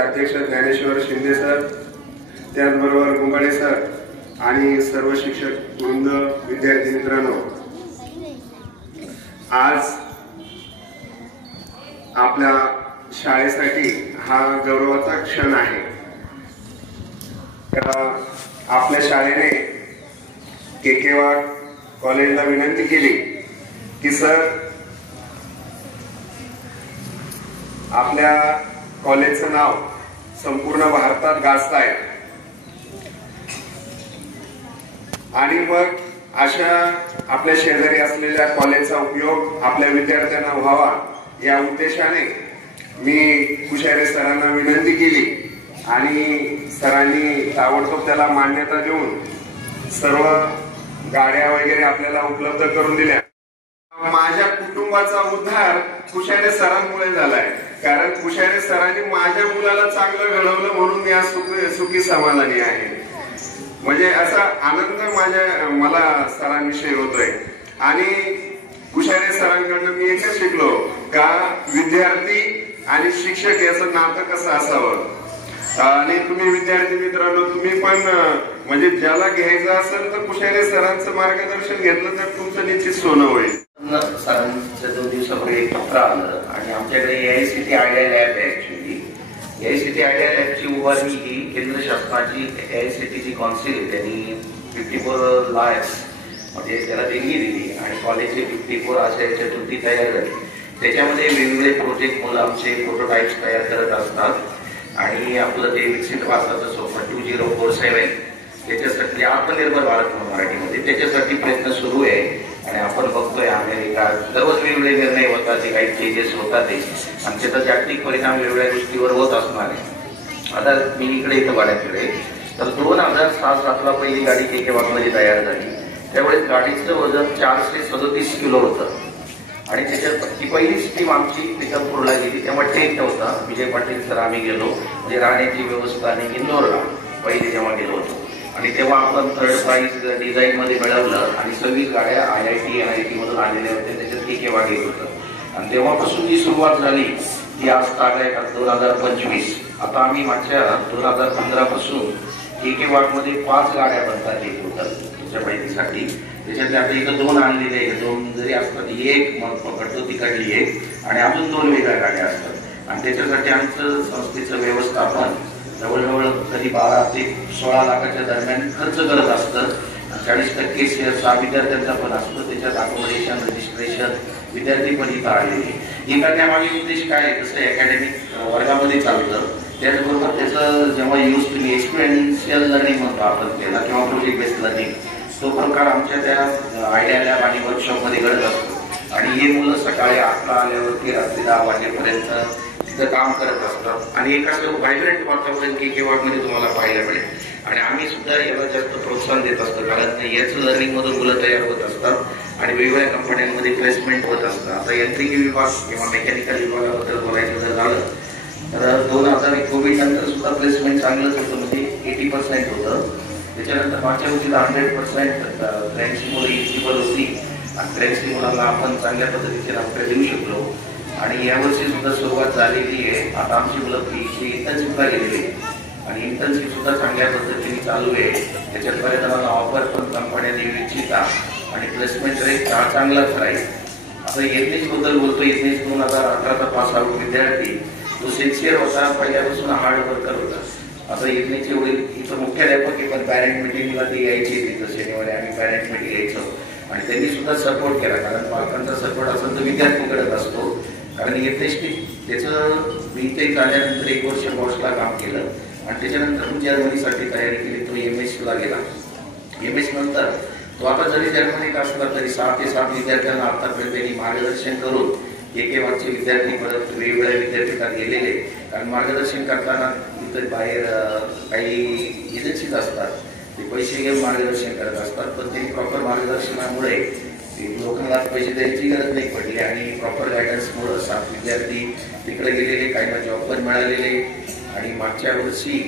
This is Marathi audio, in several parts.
अध्यक्ष ज्ञानेश्वर शिंदे सर, त्याचबरोबर गुंबाडे सर आणि सर्व शिक्षक वृंद, विद्यार्थी मित्रांनो, आज आपल्या शाळेसाठी हा गौरवाचा क्षण आहे। आपल्या शाळेने के वाघ कॉलेजला विनंती केली की सर, आपल्या कॉलेजचं नाव संपूर्ण भारतात गाजतंय आणि मग अशा आपल्या शेजारी असलेल्या कॉलेजचा उपयोग आपल्या विद्यार्थ्यांना व्हावा या उद्देशाने मी कुशारे सरांना विनंती केली आणि सरांनी ताबडतोब त्याला मान्यता देऊन सर्व गाड्या वगैरे आपल्याला उपलब्ध करून दिल्या। माझ्या कुटुंबाचा उद्धार कुशारे सरांमुळे झालाय, कारण कुशारे सरांनी माझ्या मुलाला चांगलं घडवलं म्हणून मी आज सुखी समाधानी आहे। म्हणजे असा आनंद मला सरांविषयी होतोय आणि कुशारे सरांकडून मी एकच शिकलो का विद्यार्थी आणि शिक्षक याचं नातं कसं असावं। आणि तुम्ही विद्यार्थी मित्रांनो, तुम्ही पण म्हणजे ज्याला घ्यायचं असेल तर कुशारे सरांचं मार्गदर्शन घेतलं तर तुमचं निश्चित सोनं होईल। सरांच्या 2 दिवसापूर्वी एक पत्र आलं आणि आमच्याकडे AICT आयडिया लॅब आहे। ऍक्च्युली AICT आयडिया लॅबची उभारणी ही केंद्र शासनाची AICT ची कौन्सिल आहे, त्यांनी 54 लाख म्हणजे त्याला देणगी दिली आणि कॉलेजचे 54 अशा याच्यातून ती तयार झाली। त्याच्यामध्ये वेगवेगळे प्रोजेक्ट मुलं आमचे प्रोटोटाइप्स तयार करत असतात आणि आपलं ते विकसित भारताचं स्वप्न 2047 त्याच्यासाठी आत्मनिर्भर भारत मराठीमध्ये त्याच्यासाठी प्रयत्न सुरू आहे आणि आपण बघतोय अमेरिका दररोज वेगवेगळे निर्णय होतात, काही चेंजेस होतात आणि त्याचा जागतिक परिणाम वेगवेगळ्या गोष्टीवर होत असणार आहे। आता मी इकडे येतो वाड्याकडे, तर 2006-07ला पहिली गाडी के वाघमध्ये तयार झाली। त्यावेळेस गाडीचं वजन 437 किलो होतं आणि त्याच्यात ती पहिलीच टीम आमची पिकअपपूरला गेली, तेव्हा ट्रेन नव्हता। विजय पाटील सर आम्ही गेलो, म्हणजे राहण्याची व्यवस्था आणि इंदोरला पहिले जेव्हा गेलो होतो आणि तेव्हा आपण 3rd प्राइज डिझाईन मध्ये मिळवलं आणि 26 गाड्या IIT NIT मधून आलेल्या होत्या, त्याच्यात के वाघ येत होतं आणि तेव्हापासून जी सुरुवात झाली ती आज तारीख 2025। आता आम्ही मागच्या 2015 पासून के वाघ मध्ये 5 गाड्या बनतात एक टोटल तुमच्या माहितीसाठी। त्याच्यातले आता इथं 2 आणलेले आहे, 2 जरी असतात, एक मग पकडतो तिकडली एक आणि अजून 2 वेगळ्या गाड्या असतात आणि त्याच्यासाठी आमचं संस्थेचं व्यवस्थापन जवळजवळ तरी 12 ते 16 लाखाच्या दरम्यान खर्च करत असतं। 40% शेअर विद्यार्थ्यांचा पण असतो, त्याच्यात अकोमोडेशन, रजिस्ट्रेशन, विद्यार्थी पण इथं आलेले। हे करण्यामागे उद्देश काय आहे, कसं अकॅडमिक वर्गामध्ये चालतं, त्याचबरोबर त्याचं जेव्हा यूज तुम्ही एक्सपिरियन्शियल लर्निंग म्हणतो आपण त्याला किंवा प्रोजेक्ट बेस्ड लर्निंग, तो प्रकार आमच्या त्या आयडिया लॅब आणि वर्कशॉपमध्ये घडत असतो आणि हे मुलं सकाळी 8ला आल्यावरती रात्री 10 वाजेपर्यंत तिथं काम करत असतात आणि एक असं व्हायब्रंट वातावरण के वाघमध्ये तुम्हाला पाहायला मिळेल आणि आम्ही सुद्धा याला जास्त प्रोत्साहन देत असतो, कारण याचं लर्निंग मधून मुलं तयार होत असतात आणि वेगवेगळ्या कंपन्यांमध्ये प्लेसमेंट होत असतं। आता यांत्रिकी विभाग किंवा मेकॅनिकल विभागाबद्दल बोलायचं जर झालं तर 2000 नंतर सुद्धा प्लेसमेंट चांगलंच होतं, म्हणजे 80% होतं। त्याच्यानंतर मागच्या वर्षी 100% फ्रेंचची मुलं इलिजिबल होती आणि फ्रेंचची मुलांना आपण चांगल्या पद्धतीचे नोकऱ्या देऊ शकलो आणि यावर्षी सुद्धा सुरुवात झालेली आहे। आता आमची मुलं PhD इंटर्नशिपला गेलेली आहे आणि इंटर्नशिप सुद्धा चांगल्या पद्धतीने चालू आहे। त्याच्यात बऱ्याच जणांना ऑफर पण कंपन्या देऊ इच्छितात आणि प्लेसमेंट रेट चांगलाच राहील। आता एथनिक्स बद्दल बोलतो, एथनिक्स 2018चा पास आउट विद्यार्थी तो सिन्सिअर होता, पहिल्यापासून हार्ड वर्कर होता। आता एथनिक्सचे वडील इथं मुख्याध्यापक आहे, पण पॅरेंट मिटिंगला ते यायचे, तिथं शनिवारी आम्ही पॅरेंट मिटिंग यायचो आणि त्यांनी सुद्धा सपोर्ट केला, कारण पालकांचा सपोर्ट असेल तर विद्यार्थी करत असतो। कारण एथनिक्सनी त्याचं मी इथे झाल्यानंतर 1 वर्ष बॉसला काम केलं आणि त्याच्यानंतर जर्मनीसाठी तयारी केली, तो MScला गेला। MS नंतर तो आता जरी जर्मनीत असला तरी 6 ते 7 विद्यार्थ्यांना आतापर्यंत त्यांनी मार्गदर्शन करून के वाघचे विद्यार्थी परत वेगवेगळ्या विद्यापीठात गेलेले, कारण मार्गदर्शन करताना इतर बाहेर काही एजन्सीज असतात, ते पैसे घेऊन मार्गदर्शन करत असतात, पण ते प्रॉपर मार्गदर्शनामुळे लोकांना पैसे द्यायची गरज नाही पडली आणि प्रॉपर गायडन्समुळे 7 विद्यार्थी तिकडे गेलेले, काहींना जॉब पण मिळालेले आणि मागच्या वर्षी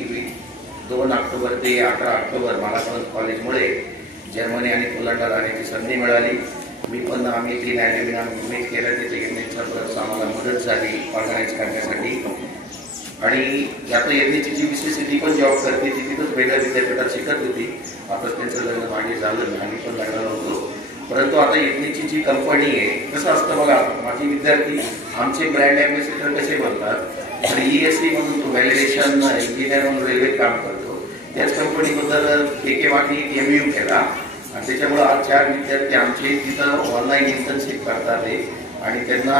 2 ऑक्टोबर ते 18 ऑक्टोबर मला पण कॉलेजमुळे जर्मनी आणि पोलंडला जाण्याची संधी मिळाली। मी पण आम्ही 3 ॲल्युमिनियम मीट केलं, त्याच्या आम्हाला मदत झाली ऑर्गनाईज करण्यासाठी आणि आता एमएची जी VCCT पण जॉब करते ती तिथंच वेगळ्या विद्यापीठात शिकत होती. आता त्यांचं लग्न मागे झालं, आम्ही पण लग्नाला होतो. परंतु आता एमएची जी कंपनी आहे, कसं असतं बघा, माझे विद्यार्थी आमचे ब्रँड ॲम्बॅसेडर कसे बनतात, तर ESE म्हणून तो व्हॅलिडेशन इंजिनियर म्हणून रेल्वेत काम करतो. त्याच कंपनीबद्दल KK वाणी MU केला आणि त्याच्यामुळे आज 4 विद्यार्थी आमचे तिथं ऑनलाईन इंटर्नशिप करतात आणि त्यांना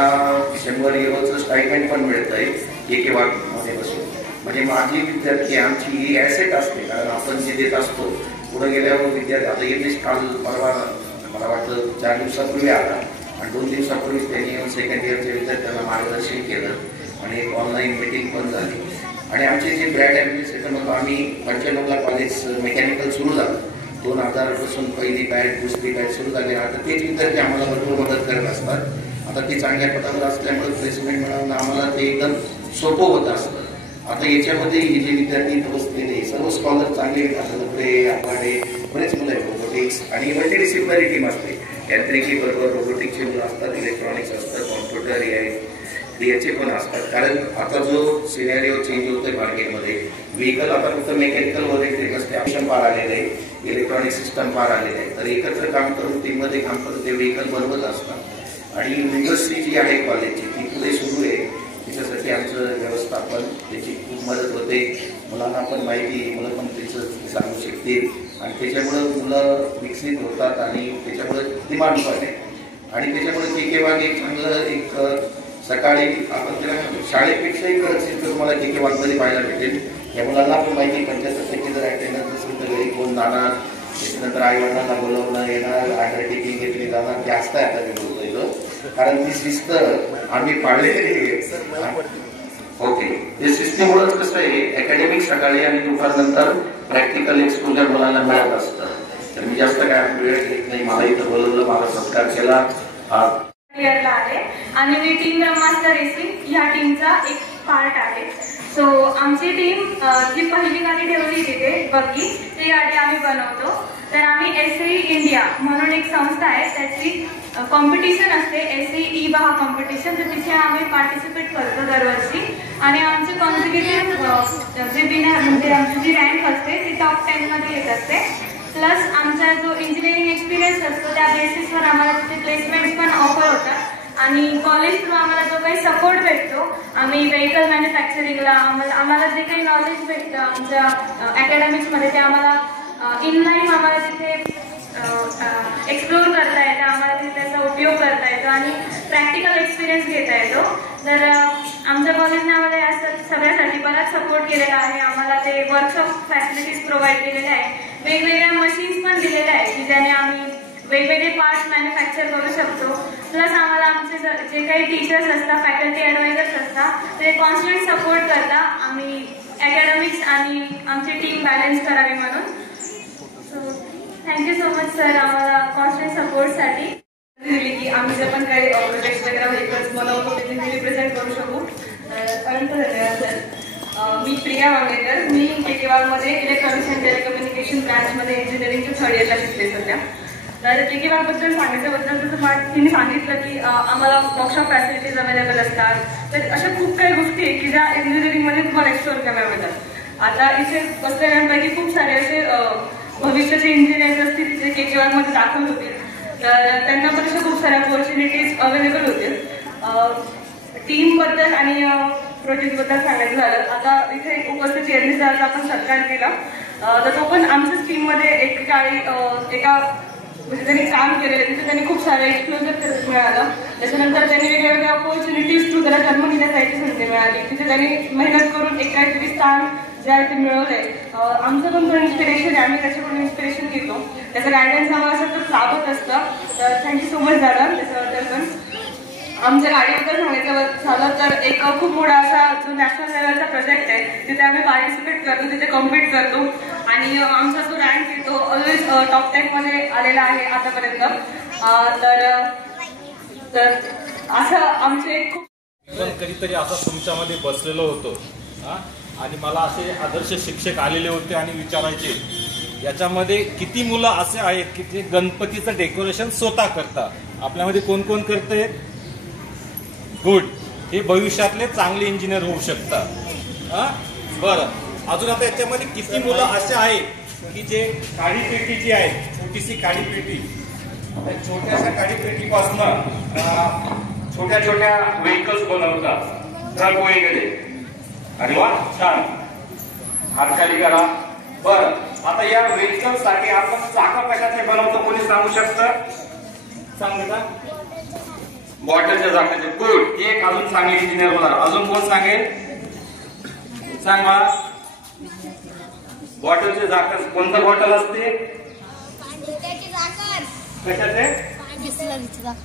100 युरोचं स्टायपेंड पण मिळत आहे KK वाणीमध्ये बसून. म्हणजे माझी विद्यार्थी आमची ही ॲसेट असते, कारण आपण जे देत असतो पुढे गेल्यावर विद्यार्थी. आता इंग्लिश काल परवा मला वाटतं 4 दिवसापूर्वी आला आणि 2 दिवसापूर्वी त्यांनी येऊन सेकंड इयरच्या विद्यार्थ्यांना मार्गदर्शन केलं आणि एक ऑनलाईन मीटिंग पण झाली. आणि आमचे जे ब्रँड ॲम्बॅसेडर म्हणतो, आम्ही 95ला कॉलेज मेकॅनिकल सुरू झालं, 2000 पासून पहिली बॅच दुसरी बॅच सुरू झाली. आता तेच विद्यार्थी आम्हाला भरपूर मदत करत असतात. आता ते चांगल्या पदावर असल्यामुळे प्लेसमेंट मिळवणं आम्हाला ते एकदम सोपं होत असतं. आता याच्यामध्ये हे जे विद्यार्थी बसलेले सर्व स्कॉलर चांगले पुढे आपल्याकडे बरेच मुलं आहेत. रोबोटिक्स आणि मल्टीडिसिप्लिनरी टीम असते. यांत्रिकी बरोबर रोबोटिक्सचे मुलं असतात, इलेक्ट्रॉनिक्स असतात, कॉम्प्युटर याचे पण असतात. कारण आता जो सिनेरिओ चेंज होतोय मार्केटमध्ये, व्हेकल आता फक्त मेकॅनिकल व इलेक्ट्रिक असते, ऑप्शन पार आलेले आहे, इलेक्ट्रॉनिक सिस्टम पार आलेले आहे. तर एकत्र काम करून टीममध्ये काम करून ते व्हेकल बनवत असतात. आणि युनिव्हर्सिटी जी आहे कॉलेजची ती पुढे सुरू आहे, त्याच्यासाठी आमचं व्यवस्थापन त्याची खूप मदत होते. मुलांना पण माहिती, मुलं पण त्याचं सांगू शकतील आणि त्याच्यामुळं मुलं विकसित होतात आणि त्याच्यामुळे डिमांड पण आहे. आणि त्याच्यामुळे KK वाणी एक चांगलं एक सकाळी आपण त्याला शाळेपेक्षाही खरंच तुम्हाला KK वाणीमध्ये पाहायला भेटेल. या मुलांना पण माहिती 75% जर अटेंडन्स असेल तर घरी कोण जाणार, त्याच्यानंतर आई वडिलांना बोलवणं येणार, हँड टिफिन घेतली जाणार, जास्त आहे आता मी बोलतो इथं, कारण ती शिस्त आम्ही पाळलेली आहे. ओके, ते सिस्टीममुळेच कसं आहे, अकॅडमिक सकाळी आणि दुपारनंतर प्रॅक्टिकल एक्सपोजर मुलांना मिळत असतं. तर मी जास्त काय वेळ घेत नाही. मला इथं बोलवलं, मला सत्कार केला. इयरला आले आणि मी टीम ब्रह्मास्त्र रेसिंग ह्या टीमचा एक पार्ट आहे. सो आमची टीम जी पहिली गाडी ठेवली तिथे बग्गी, ती गाडी आम्ही बनवतो. तर आम्ही SAE इंडिया म्हणून एक संस्था आहे, त्याची कॉम्पिटिशन असते, SAE ई-बहा कॉम्पिटिशन. तर तिथे आम्ही पार्टिसिपेट करतो दरवर्षी आणि आमची कॉन्सिक्युटिव्ह जे विनर म्हणजे आमची जी रँक असते ती टॉप 10 मध्ये येत असते. प्लस आमचा जो इंजिनिअरिंग एक्सपिरियन्स असतो त्या बेसिसवर आम्हाला तिथे प्लेसमेंट्स पण ऑफर होतात. आणि कॉलेज थ्रू आम्हाला जो काही सपोर्ट भेटतो, आम्ही व्हेकल मॅन्युफॅक्चरिंगला आम्हाला जे काही नॉलेज भेटतं आमच्या अकॅडमिक्समध्ये, ते आम्हाला इनलाईन आम्हाला तिथे एक्सप्लोर करता येतं, आम्हाला तिथे त्याचा उपयोग करता येतो आणि प्रॅक्टिकल एक्सपिरियन्स घेता येतो. तर आमच्या कॉलेजने आम्हाला या सगळ्यासाठी बराच सपोर्ट केलेला आहे. आम्हाला ते वर्कशॉप फॅसिलिटीज प्रोव्हाइड केलेल्या आहे, वेगवेगळ्या मशीन्स पण दिलेल्या आहेत की ज्याने आम्ही वेगवेगळे पार्ट्स मॅन्युफॅक्चर करू शकतो. प्लस आम्हाला आमचे जे काही टीचर्स असतात, फॅकल्टी ॲडवायझर्स असतात, ते कॉन्स्टंट सपोर्ट करतात आम्ही अकॅडमिक्स आणि आमची टीम बॅलन्स करावी म्हणून. So thank you so much sir आम्हाला कॉन्स्टंट सपोर्टसाठी. दिली की आम्ही जे पण काही प्रोजेक्ट्स वगैरे व्हेकल्स बनवतो ते मी रिप्रेझेंट करू शकू. अनंत धन्यवाद सर. मी प्रिया वांगेकर, मी KK वाणीमध्ये इलेक्ट्रॉनिक्स अँड टेलिकम्युनिकेशन ब्रांचमध्ये इंजिनिअरिंगच्या 3rd इयरला शिकते सध्या. तर KK वाणीबद्दल सांगायच्याबद्दल जसं तिने सांगितलं की आम्हाला वर्कशॉप फॅसिलिटीज अवेलेबल असतात. तर अशा खूप काही गोष्टी आहेत की ज्या इंजिनिअरिंगमध्ये तुम्हाला एक्सप्लोर करायला मिळतात. आता इथे बसलेल्यांपैकी खूप सारे असे भविष्याचे इंजिनियर्स असतील तिथे KK वाणीमध्ये दाखल होतील, तर त्यांना पण अशा खूप साऱ्या ऑपॉर्च्युनिटीज अवेलेबल होतील. टीमबद्दल आणि प्रोजेक्टबद्दल सांगायचं झालं, आता इथे उपस्थित चेअरमॅन सरांचा आपण सत्कार केला, तर तो पण आमच्याच टीममध्ये एका म्हणजे त्यांनी काम केलेलं, तिथे त्यांनी खूप सारे एक्सप्लोजर मिळालं. त्याच्यानंतर त्यांनी वेगवेगळ्या ऑपॉर्च्युनिटीज थ्रू त्याला जन्म घेण्यासाठी संधी मिळाली. तिथे त्यांनी मेहनत करून एक काहीतरी स्थान जे आहे ते मिळवलंय. आमचं पण तो इन्स्पिरेशन आहे, आम्ही त्याच्याकडून इन्स्पिरेशन घेतो, त्याचं गायडन्स आम्हाला सतत लाभत असतं. तर थँक्यू सो मच दादा त्याच्याबद्दल. पण आमच्या गाडीबद्दल सांगायचं झालं तर एक खूप मोठा असा जो नॅशनल लेवलचा प्रोजेक्ट आहे, तिथे आम्ही पार्टिसिपेट करतो, तिथे कॉम्पिट करतो आणि आमचा जो रँक आहे तो ऑलवेज टॉप 10 मध्ये आलेला आहे आतापर्यंत. तर असं आमचे खूप कधीतरी असं तुमच्यामध्ये बसलेलो होतो आणि मला असे आदर्श शिक्षक आलेले होते आणि विचारायचे याच्यामध्ये किती मुलं असे आहेत की ते गणपतीचं डेकोरेशन स्वतः करतात, आपल्यामध्ये कोण कोण करते, गुड, हे भविष्यातले चांगले इंजिनियर होऊ शकतात. बरं, अजून आता याच्यामध्ये किती मुलं असे आहेत की जे काळी पेटी जी आहे, छोटीशी काळी पेटी, त्या छोट्याशा काळी पेटीपासून छोट्या छोट्या व्हेकल्स बनवतात, ट्रक वगैरे. अरे वा, छान, हात खाली करा. बरं, आता या व्हेकल साठी आपण चाका कशाचे बनवतो, कोणी सांगू शकतं? सांगू का? बॉटलच्या चाकाचे. गुड. एक अजून सांगेल इंजिनियर होणार. अजून कोण सांगेल? सांग मला. बॉटलचे झाकण. कोणतं बॉटल असते? कशाचे?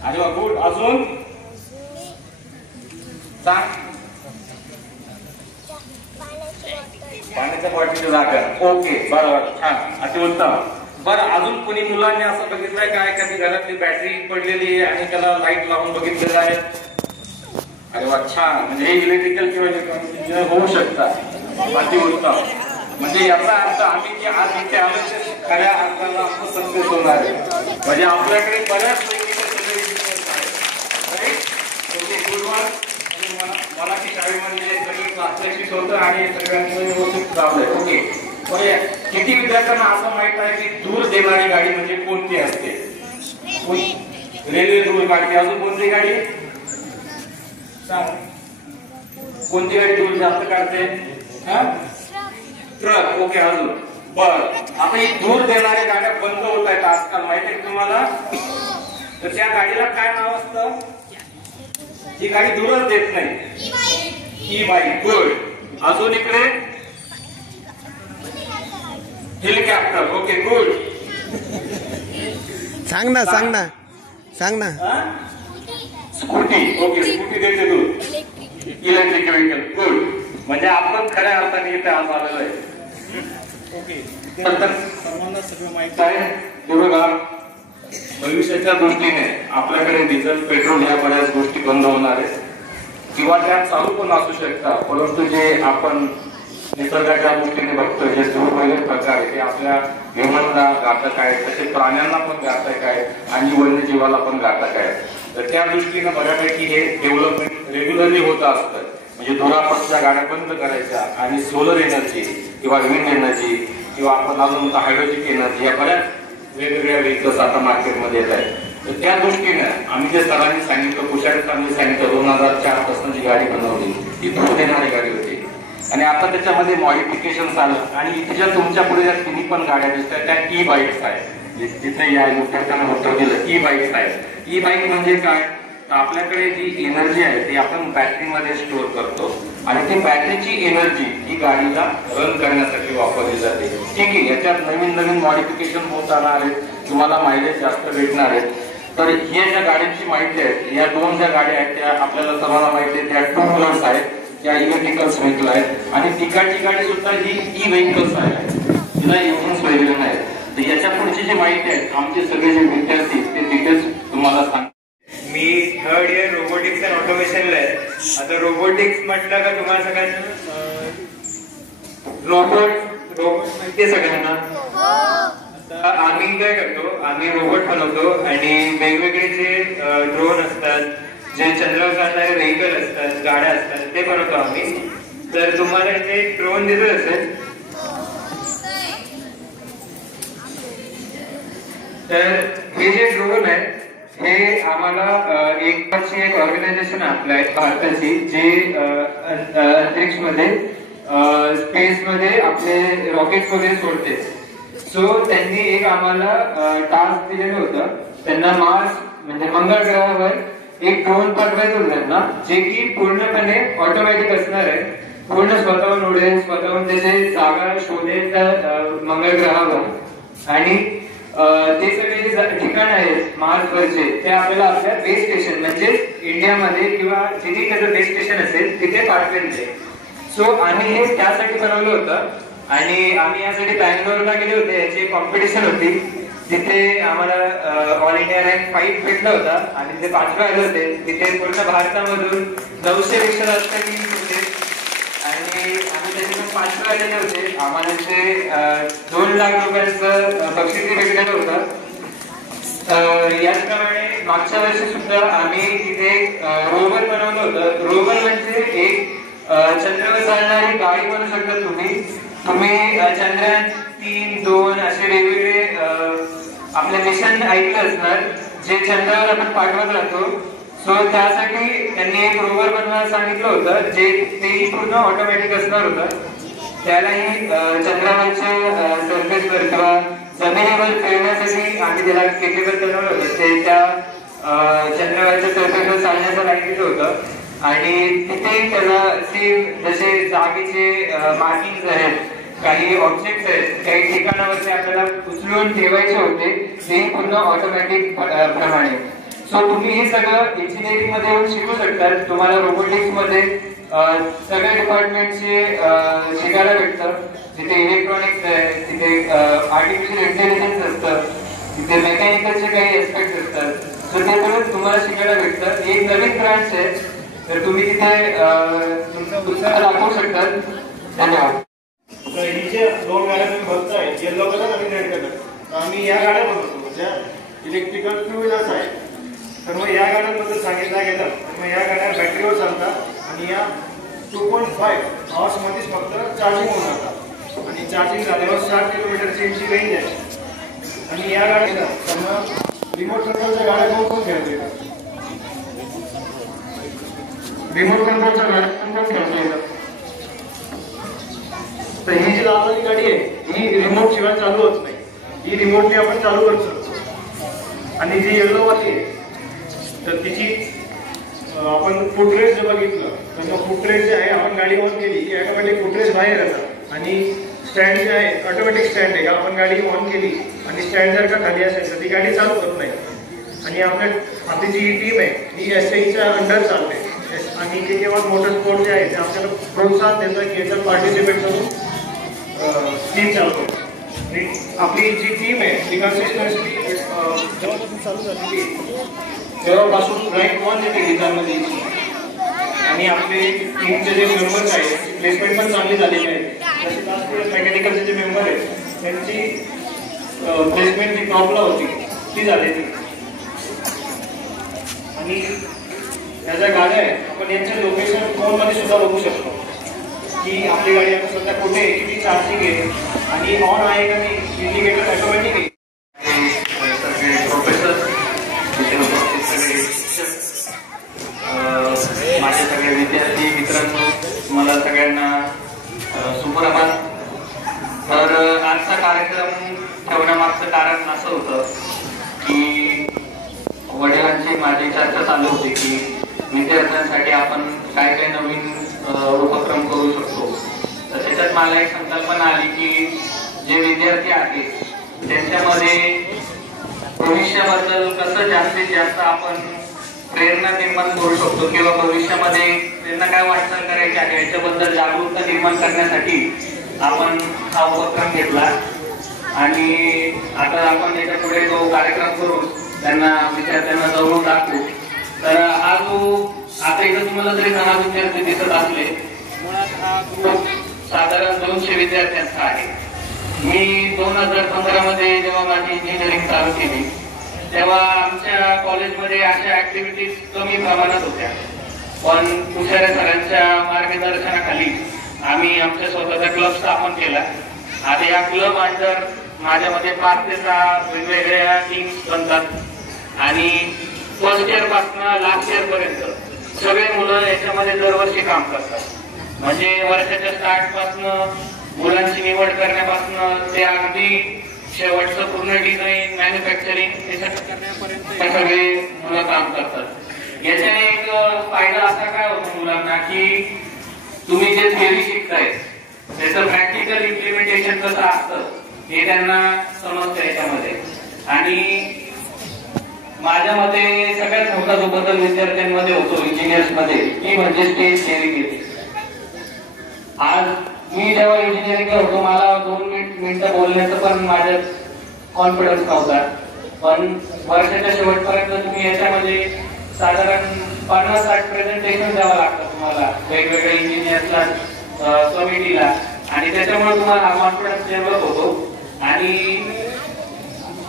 अरे वा, गुड. अजून सांग. पाण्याच्या बॉटलचे झाकण. ओके, बरोबर, छान, अतिउत्तम. बरं, अजून कोणी मुलांनी असं बघितलंय काय का ती घरातली बॅटरी पडलेली आहे आणि त्याला लाईट लावून बघितलेलं आहे? अरे वा, छान. म्हणजे हे इलेक्ट्रिकल किंवा इलेक्ट्रॉनिक इंजिनियर होऊ शकतात. अतिउत्तम. म्हणजे याचा अर्थ आम्ही जे आज इथे आलो ते खऱ्या अर्थाला आपण सक्सेस होणार आहे. म्हणजे आपल्याकडे बऱ्याचपैकी मराठी शाळेमध्ये सगळे प्रात्यक्षिक होतं आणि सगळ्यांचं व्यवस्थित लावलंय. ओके, किती विद्यार्थ्यांना असं माहित आहे की दूर देणारी गाडी म्हणजे कोणती असते? रेल्वे दूर काढते. अजून कोणती गाडी? कोणती गाडी दूर जास्त काढते? ट्रक. ओके, अजून. बर, आता ही दूर देणाऱ्या गाड्या बंद होत आहेत आजकाल, माहिती आहे तुम्हाला? तर त्या गाडीला काय नाव असतं? ही गाडी दूरच देत नाही. E bike. गुड. अजून इकडे हेलिकॉप्टर. Okay, good. सांग ना, सांग ना, सांग ना. स्कूटी. ओके, स्कूटी देते दूर. Electric vehicle. गुड. म्हणजे आपण खऱ्या अर्थाने इथे आज आलेलो आहे. ओके, सर्वांना सगळं माहित आहे. हे बघा, भविष्याच्या दृष्टीने आपल्याकडे डिझेल, पेट्रोल या बऱ्याच गोष्टी बंद होणार आहेत किंवा त्या चालू पण असू शकतात. परंतु जे आपण निसर्गाच्या दृष्टीने बघतोय, जे दुर्मिळ प्रकार आहे ते आपल्या ह्युमनला घातक आहेत, तसे प्राण्यांना पण घातक आहेत आणि वन्यजीवाला पण घातक आहेत. तर त्या दृष्टीनं बऱ्यापैकी हे डेव्हलपमेंट रेग्युलरली होत असतं. म्हणजे दुरापासच्या गाड्या बंद करायच्या आणि सोलर एनर्जी किंवा विंड एनर्जी किंवा आपण अजून हायड्रोजिक एनर्जी या बऱ्याच वेगवेगळ्या व्हेकल्स आता मार्केटमध्ये येत आहेत. तर त्या दृष्टीनं आम्ही जे सरांनी सांगितलं, कुशारी सरांनी सांगितलं, 2004 पासून जी गाडी बनवली ती दूर देणारी गाडी होती आणि आता त्याच्यामध्ये मॉडिफिकेशन आलं आणि इथे ज्या तुमच्या पुढे ज्या तिन्ही पण गाड्या दिसतात त्या ई बाईक्स आहेत. तिथे या लोकांना उत्तर दिलं ई बाईक्स आहेत. ई बाईक म्हणजे काय? तर आपल्याकडे जी एनर्जी आहे ती आपण बॅटरीमध्ये स्टोअर करतो आणि ती बॅटरीची एनर्जी ही गाडीला रन करण्यासाठी वापरली जाते. ठीक आहे, याच्यात नवीन नवीन मॉडिफिकेशन होत जाणार आहेत, तुम्हाला मायलेज जास्त भेटणार आहेत. तर ह्या ज्या गाड्यांची माहिती आहे, या दोन ज्या गाड्या आहेत त्या आपल्याला सर्वांना माहिती आहे, त्या टू व्हीलर्स आहेत, त्या इलेक्ट्रिकल्स व्हेकल आहेत आणि तिकडची गाडी सुद्धा ही ई व्हेकल्स आहे, तिला इंजिन्स वगैरे नाही. तर याच्या पुढची जी माहिती आहे आमचे सगळे जे विद्यार्थी ते डिटेल्स तुम्हाला सांग. मी थर्ड इयर रोबोटिक्स अँड ऑटोमेशनला आहे. आता रोबोटिक्स म्हटलं का तुम्हाला सगळ्यांना रोबोट माहिती आहे सगळ्यांना? आम्ही काय करतो, आम्ही रोबोट बनवतो आणि वेगवेगळे जे ड्रोन असतात, जे चंद्रावर चालणारे व्हेकल असतात, गाड्या असतात, ते बनवतो आम्ही. तर तुम्हाला इथे ड्रोन दिसत असेल, तर हे जे ड्रोन आहे हे आम्हाला एक ऑर्गनायझेशन आपलं आहे भारताची, जे अंतरिक्षमध्ये स्पेसमध्ये आपले रॉकेट वगैरे सोडते. सो त्यांनी एक आम्हाला टास्क दिलेलं होतं, त्यांना मार्स म्हणजे मंगळ ग्रहावर एक ड्रोन पाठवायचं होतं त्यांना, जे की पूर्णपणे ऑटोमॅटिक असणार आहे, पूर्ण स्वतःहून उडेल, स्वतःहून त्याचे जागा शोधेल त्या मंगळ ग्रहावर. आणि ते सगळे जे ठिकाण आहेत मार्सवरचे ते आपल्याला आपल्या बेस स्टेशन म्हणजे इंडियामध्ये किंवा जिथे त्याचं बेस स्टेशन असेल तिथे पाठवेल ते. सो आम्ही हे त्यासाठी बनवलं होतं आणि आम्ही यासाठी बँगलोरला गेले होते. याची कॉम्पिटिशन होती, तिथे आम्हाला ऑल इंडिया रँक 5 भेटला होता आणि ते 5वे आले होते. तिथे पूर्ण भारतामधून 900 पेक्षा जास्त टीम होते आणि आम्ही त्याच्यातून 5वे आलेले होते. आम्हाला ते 2 लाख रुपयांचं बक्षीस भेटलेलं होतं. याचप्रमाणे मागच्या वर्षी सुद्धा आम्ही तिथे रोवर बनवलं होतं. रोवर म्हणजे एक चंद्रावर चालणारी गाडी म्हणू शकता तुम्ही. चंद्रयान 3, 2 असे वेगवेगळे आपले मिशन ऐकलं असणार जे चंद्रावर आपण पाठवत राहतो. सो त्यासाठी त्यांनी एक रोवर बनवायला सांगितलं होतं जे तेही पूर्ण ऑटोमॅटिक असणार होतं. त्यालाही चंद्रावरच्या सरफेसवर किंवा जमिनीवर फिरण्यासाठी आम्ही त्याला केपेबल बनवलं होतं. ते त्या चंद्रावरच्या सरफेसवर चालण्याचं सांगितलं होतं. आणि तिथे त्याला जसे जागेचे मार्किंग आहेत, काही ऑब्जेक्ट आहेत, काही ठिकाणावरती आपल्याला उचलून ठेवायचे होते, ते पूर्ण ऑटोमॅटिक प्रमाणे. सो तुम्ही हे सगळं इंजिनिअरिंग मध्ये येऊन शिकू शकता. तुम्हाला रोबोटिक्स मध्ये सगळ्या डिपार्टमेंटचे शिकायला भेटतं. तिथे इलेक्ट्रॉनिक्स आहे, तिथे आर्टिफिशियल इंटेलिजन्स असतं, तिथे मेकॅनिकलचे काही एस्पेक्ट असतात. सो ते सगळं तुम्हाला शिकायला भेटतं. एक नवीन ब्रांच आहे, तर तुम्ही तिथे तुमचा उत्साह दाखवू शकता. धन्यवाद. ही जे 2 गाड्या तुम्ही बघताय, येलो कलर आणि रेड कलर, आम्ही या गाड्या बनवतो ज्या इलेक्ट्रिकल 2 व्हीलर्स आहेत. तर मग या गाड्यांबद्दल सांगितलं गेलं तर मग या गाड्या बॅटरीवर चालतात आणि या 2.5 आवर्समध्येच फक्त चार्जिंग होऊन जातात. आणि चार्जिंग झाल्यावर 60 किलोमीटरची यांची रेंज आहे. आणि या गाड्या तर मग रिमोट कंट्रोलच्या गाड्या कोण खेळता येतात? रिमोट कंट्रोलच्या गाड्या कोण खेळता येतात? तर ही जी लालवाली गाडी आहे ही रिमोट शिवाय चालू होत नाही. ही रिमोटने आपण चालू करू शकतो. आणि जी येल्लोवाली आहे तर तिची आपण फुटरेस जे बघितलं तर मग फुटरेस जे आहे आपण गाडी ऑन केली की ऑटोमॅटिक फुटरेस बाहेर येतात. आणि स्टँड जे आहे ऑटोमॅटिक स्टँड आहे, आपण गाडी ऑन केली आणि स्टँड जर का खाली असेल तर ती गाडी चालू होत नाही. आणि आपली जी टीम आहे ही SAEच्या अंडर चालते. आणि जे केवळ मोटर स्पोर्ट जे आहे ते आपल्याला प्रोत्साहन देतं की याच्यात पार्टिसिपेट करून टीम चालवतो. आपली जी टीम आहे ती कन्सिस्टन्सली जेव्हापासून चालू झालेली तेव्हापासून रँक 1 येते गीतांमध्ये. आणि आपले टीमचे जे मेंबर्स आहेत प्लेसमेंट पण चांगली झालेली आहे. जसे लास्ट इयर मेकॅनिकलचे जे मेंबर आहेत त्यांची प्लेसमेंट जी टॉपला होती ती झालेली. आणि या ज्या गाड्या आहेत आपण यांचे लोकेशन फोनमध्ये सुद्धा बघू शकतो की आपली गाडी आता सध्या कुठे आहे, किती चार्जिंग आहे आणि ऑन आहे का नाही, इंडिकेटर ऑटोमॅटिक आहे. सगळे प्रोफेसर, सगळे शिक्षक, माझे सगळे विद्यार्थी मित्रांनो, मला सगळ्यांना सुप्रभात. तर आजचा कार्यक्रम ठेवण्यामागचं कारण असं होतं की वडिलांची माझी चर्चा चालू होती की विद्यार्थ्यांसाठी आपण काय काय नवीन उपक्रम करू शकतो. तर त्याच्यात मला एक संकल्पना आली की जे विद्यार्थी आहेत त्यांच्यामध्ये भविष्याबद्दल कसं जास्तीत जास्त आपण प्रेरणा निर्माण करू शकतो किंवा भविष्यामध्ये त्यांना काय वाटचाल करायची आहे याच्याबद्दल जागरूकता निर्माण करण्यासाठी आपण हा उपक्रम घेतला. आणि आता आपण याच्या पुढे जो कार्यक्रम करू त्यांना विद्यार्थ्यांना जवळून दाखवू. तर हा जो आता इथं तुम्हाला जरी 10 विद्यार्थी दिसत असले, मुळात हा ग्रुप साधारण 200 विद्यार्थ्यांचा आहे. मी 2015 मध्ये जेव्हा माझी इंजिनिअरिंग चालू केली तेव्हा आमच्या कॉलेजमध्ये अशा ऍक्टिव्हिटीज कमी प्रमाणात होत्या. पण कुशारे सरांच्या मार्गदर्शनाखाली आम्ही आमच्या स्वतःचा क्लब स्थापन केला. आता या क्लब अंडर माझ्यामध्ये 5 ते 6 वेगवेगळ्या टीम्स बनतात आणि फर्स्ट इयर पासून लास्ट इयर पर्यंत सगळे मुलं याच्यामध्ये दरवर्षी काम करतात. म्हणजे वर्षाच्या स्टार्ट पासून मुलांची निवड करण्यापासून ते अगदी शेवटचं पूर्ण डिझाईन मॅन्युफॅक्चरिंग हे सगळं करण्यापर्यंत सगळे मुलं काम करतात. याच्याने एक फायदा असा काय होतो मुलांना की तुम्ही जे थिअरी शिकताय त्याचं प्रॅक्टिकल इम्प्लिमेंटेशन कसं असतं हे त्यांना समजतं याच्यामध्ये. आणि माझ्या मते सगळ्यात मोठा जो बदल विद्यार्थ्यांमध्ये होतो इंजिनियर्स मध्ये ती म्हणजे स्टेज थिअरी. आज मी जेव्हा इंजिनिअरिंगला होतो मला 2 मिनिटं बोलण्याचं पण माझ्यात कॉन्फिडन्स नव्हता. पण वर्षाच्या शेवटपर्यंत तुम्ही याच्यामध्ये साधारण 50-60 प्रेझेंटेशन द्यावं लागतं तुम्हाला वेगवेगळ्या इंजिनियर्सला, कमिटीला. आणि त्याच्यामुळे तुम्हाला कॉन्फिडन्स डेव्हलप होतो. आणि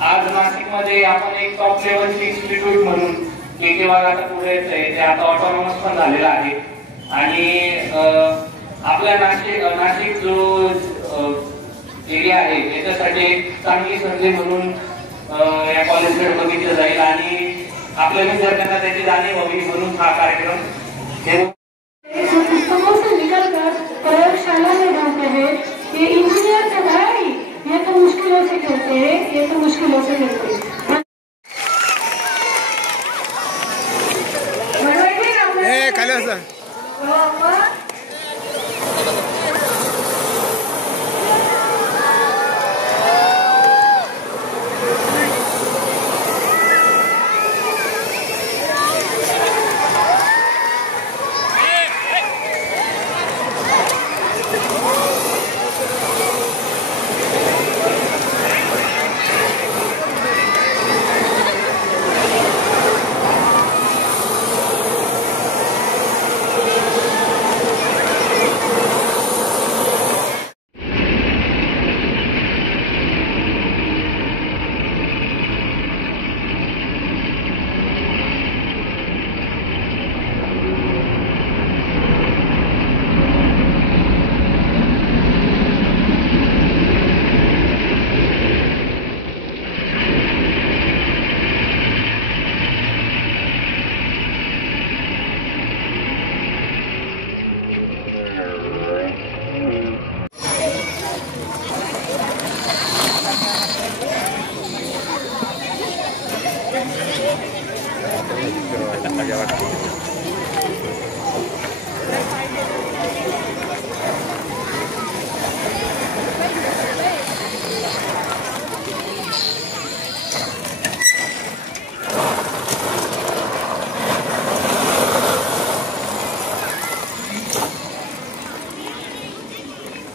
आज नाशिकमध्ये आपण एक टॉप लेवलची इन्स्टिट्यूट म्हणून KK वाघ आता पुढे येत आहे, ते आता ऑटोनॉमस पण झालेलं आहे. आणि आपला नाशिक जो एरिया आहे याच्यासाठी चांगली संधी म्हणून या कॉलेजकडे बघितलं जाईल आणि आपल्या विद्यार्थ्यांना त्याची जाणीव व्हावी म्हणून हा कार्यक्रम पुस्तकों से निकलकर प्रयोगशाला में ढूंढते हैं। ये इंजीनियर तो है ही, ये तो मुश्किलों से खेलते हैं, ये तो मुश्किलों से खेलते हैं।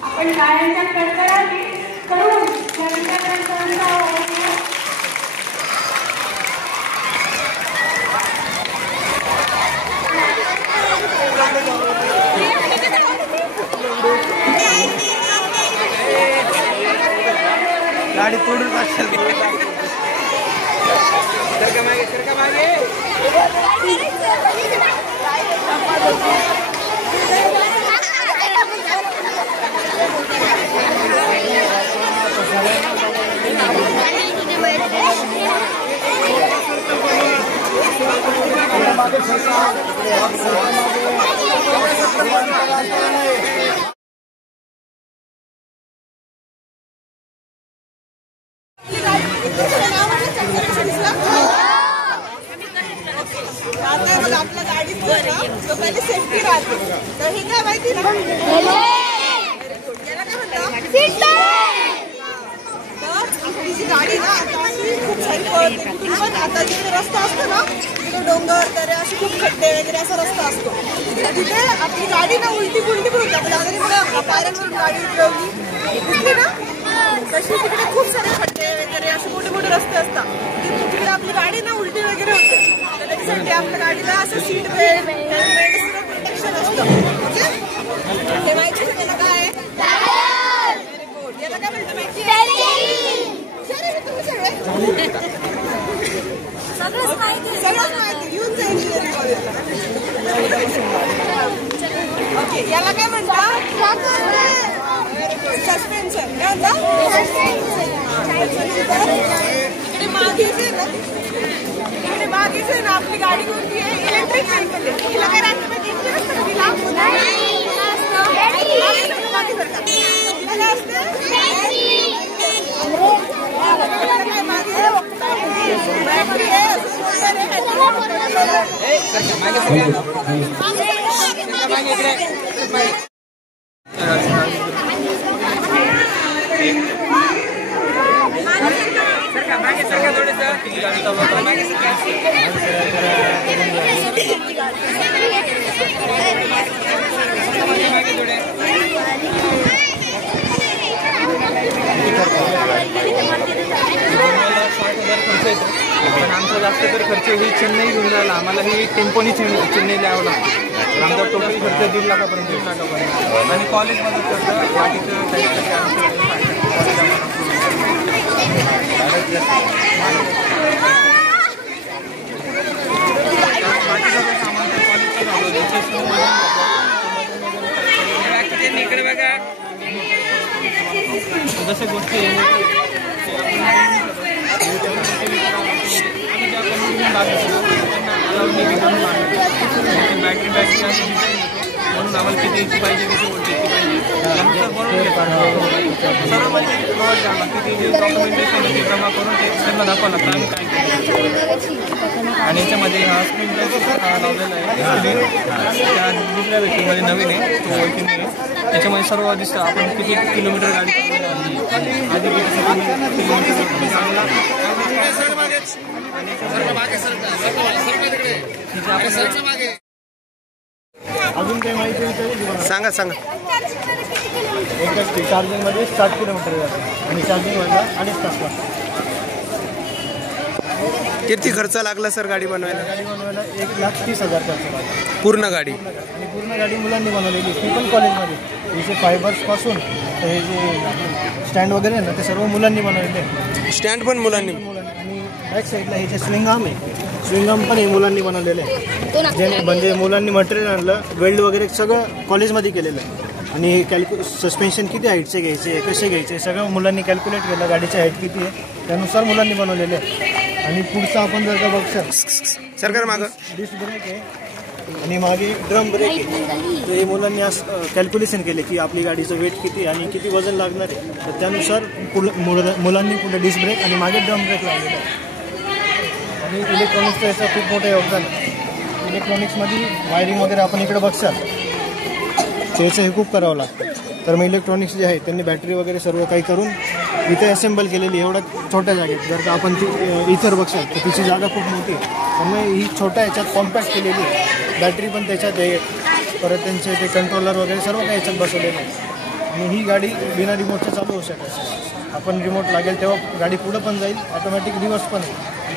आपण टाळ्यांच्या कडकडाटी करून या विद्यार्थ्यांचा गाडी तोडून टाकशील मागे आपल्या गाडीत पहिले सेफ्टी राहते तर हे काय माहिती ना याला काय म्हणतात आपली जी गाडी ना आता खूप सारी पळते कुठून पण आता जिथे रस्ता असतो ना तिथे डोंगर दऱ्या असे खूप खड्डे वगैरे असा रस्ता असतो तर तिथे आपली गाडी ना उलटी पुलटी पण होती आपल्या आजारी मला पायऱ्यांवरून गाडी उतरवली कुठली ना तशी तिकडे खूप सारे खड्डे वगैरे असे मोठे मोठे रस्ते असतात तिकडे आपली गाडी ना उलटी वगैरे होते तर त्याच्यासाठी आपल्या गाडीला असं सीट बेल्ट हेल्मेट सगळं प्रोटेक्शन असतं ओके हे माहिती आहे त्याला काय याला काय म्हणतं माहिती सगळंच माहिती घेऊन जा इंजिनिअरिंग कॉलेजला ओके याला काय म्हणतात सस्पेन्शन काय इकडे मागेच आहे ना आपली गाडी कोणती आहे इलेक्ट्रिक व्हेकल आहे तिला काय राहतं माहिती इंजिन असतं का तिला तिला काय असतं आमचा जास्त तर खर्च ही चेन्नई घेऊन जायला आम्हाला ही टेम्पोनी चेन्नईला यावं लागतं तर आमचा टोटल खर्च 1.5 लाखापर्यंत आणि कॉलेजमध्ये खर्च बाकीचं बाकीचं सामान कॉलेजचं जसे गोष्टी बॅटरी म्हणून आम्हाला किती इंची पाहिजे किती व्होल्टेजची पाहिजे त्यानुसार बनवून घेतात. सर्व माहिती प्रोव्हाइड करावं लागते. ती डॉक्युमेंटेशन ती जमा करून ते त्यांना दाखवावं लागतं आम्ही काय केलं. आणि याच्यामध्ये हा स्क्रीन लावलेला आहे त्या दुसऱ्या व्यक्तीमध्ये नवीन आहे तो ओळखी नाही. त्याच्यामध्ये सर्व दिसतं आपण किती किलोमीटर गाडी आधी किती किलोमीटर सांगला. अजून काही माहिती विचारली सांगा सांगा. एकच चार्जिंगमध्ये 60 किलोमीटर जातं आणि चार्जिंग व्हायला 2.5 तास लागतो. किती खर्च लागला सर गाडी बनवायला? गाडी बनवायला 1,30,000 खर्च लागला पूर्ण गाडी. आणि पूर्ण गाडी मुलांनी बनवलेली ती पण कॉलेजमध्ये. हे जे फायबर्सपासून हे जे स्टँड वगैरे आहे ना ते सर्व मुलांनी बनवलेले. स्टँड पण मुलांनी. आणि बॅक साईडला हे जे स्विंगाम आहे स्विंगाम पण हे मुलांनी बनवलेलं आहे. जे म्हणजे मुलांनी मटेरियल आणलं वेल्ड वगैरे सगळं कॉलेजमध्ये केलेलं आहे. आणि सस्पेन्शन किती हाईटचे घ्यायचे कसे घ्यायचे सगळं मुलांनी कॅल्क्युलेट केलं. गाडीची हाईट किती आहे त्यानुसार मुलांनी बनवलेले आहे. आणि पुढचं आपण जर का बघशाल सरकार मागं डिस्क ब्रेक आहे आणि मागे ड्रम ब्रेक आहे. तर हे मुलांनी असं कॅल्क्युलेशन केले की आपली गाडीचं वेट किती आणि किती वजन लागणार आहे. तर त्यानुसार मुलांनी पुढे डिस्क ब्रेक आणि मागे ड्रम ब्रेक लावलेला आहे. आणि इलेक्ट्रॉनिक्सचं याचं खूप मोठं योगदान आहे. इलेक्ट्रॉनिक्समध्ये वायरिंग वगैरे आपण इकडे बघशाल त्याचं हे खूप करावं लागतं. तर मग इलेक्ट्रॉनिक्स जे आहे त्यांनी बॅटरी वगैरे सर्व काही करून इथे असेंबल केलेली एवढ्या छोट्या जागेत. जर का आपण ती इतर बघशाल तर तिची जागा खूप मोठी आहे. त्यामुळे ही छोट्या ह्याच्यात कॉम्पॅक्ट केलेली आहे. बॅटरी पण त्याच्यात आहे. परत त्यांचे ते कंट्रोलर वगैरे सर्व काही याच्यात बसवलेलं आहे. आणि ही गाडी बिना रिमोटचं चालू होऊ शकते. आपण रिमोट लागेल तेव्हा गाडी पुढं पण जाईल. ऑटोमॅटिक रिव्हर्स पण आहे.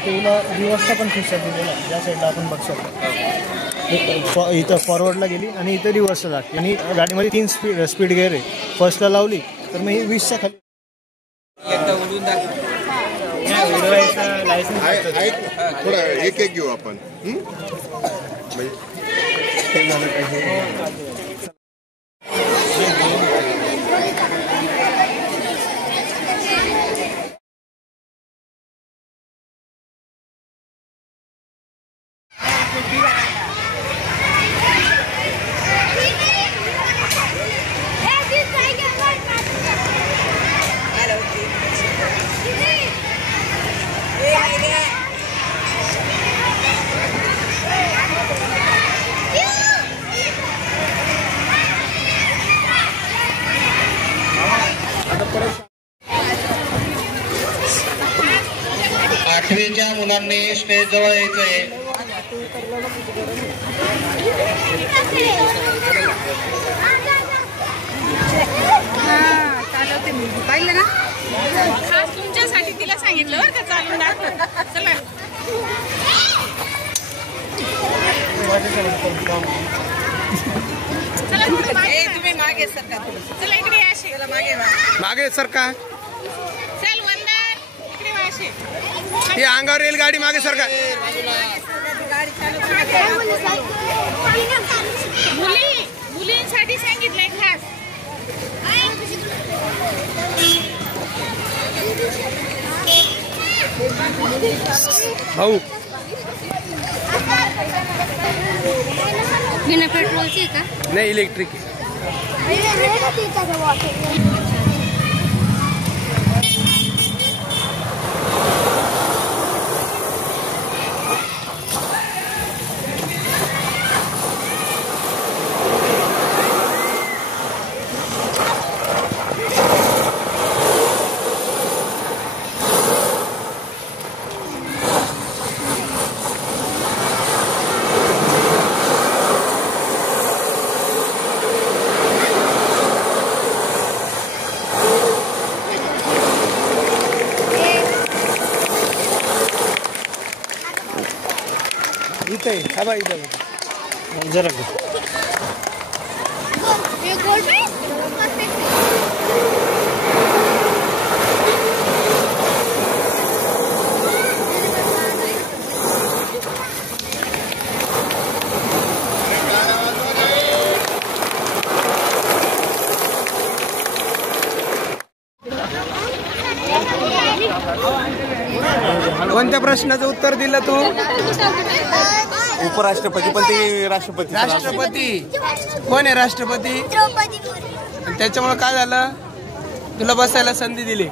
तेवढा रिव्हर्सचा पण फीचर दिलेला आहे. ज्या साईडला आपण बघतो इथं फॉरवर्डला गेली आणि इथं रिव्हर्सला लागते. आणि गाडीमध्ये 3 स्पीड गिअर आहे. फर्स्टला लावली तर मग ही 20च्या खाली थोडा एक घेऊ आपण. आठवीच्या मुलांनी स्टेज जवळ यायचंय. चालवते मी पाहिलं ना खास तुमच्यासाठी तिला सांगितलं बरं का चालून दाखव. चला तुम्ही मागे सरका. चला इकडे अशी मागे सरका. चल वंदन इकडे वाशी. ही अंगावर येईल गाडी मागे सरका. मुलींसाठी सांगितलंय खास. भाऊ बिना पेट्रोलची का? नाही इलेक्ट्रिक. इथं आहे. हा बा इथं जरा कोणत्या प्रश्नाचं उत्तर दिलं तू? उपराष्ट्रपती पण ते राष्ट्रपती. राष्ट्रपती कोण आहे राष्ट्रपती? त्याच्यामुळे काय झालं, तुला बसायला संधी दिली.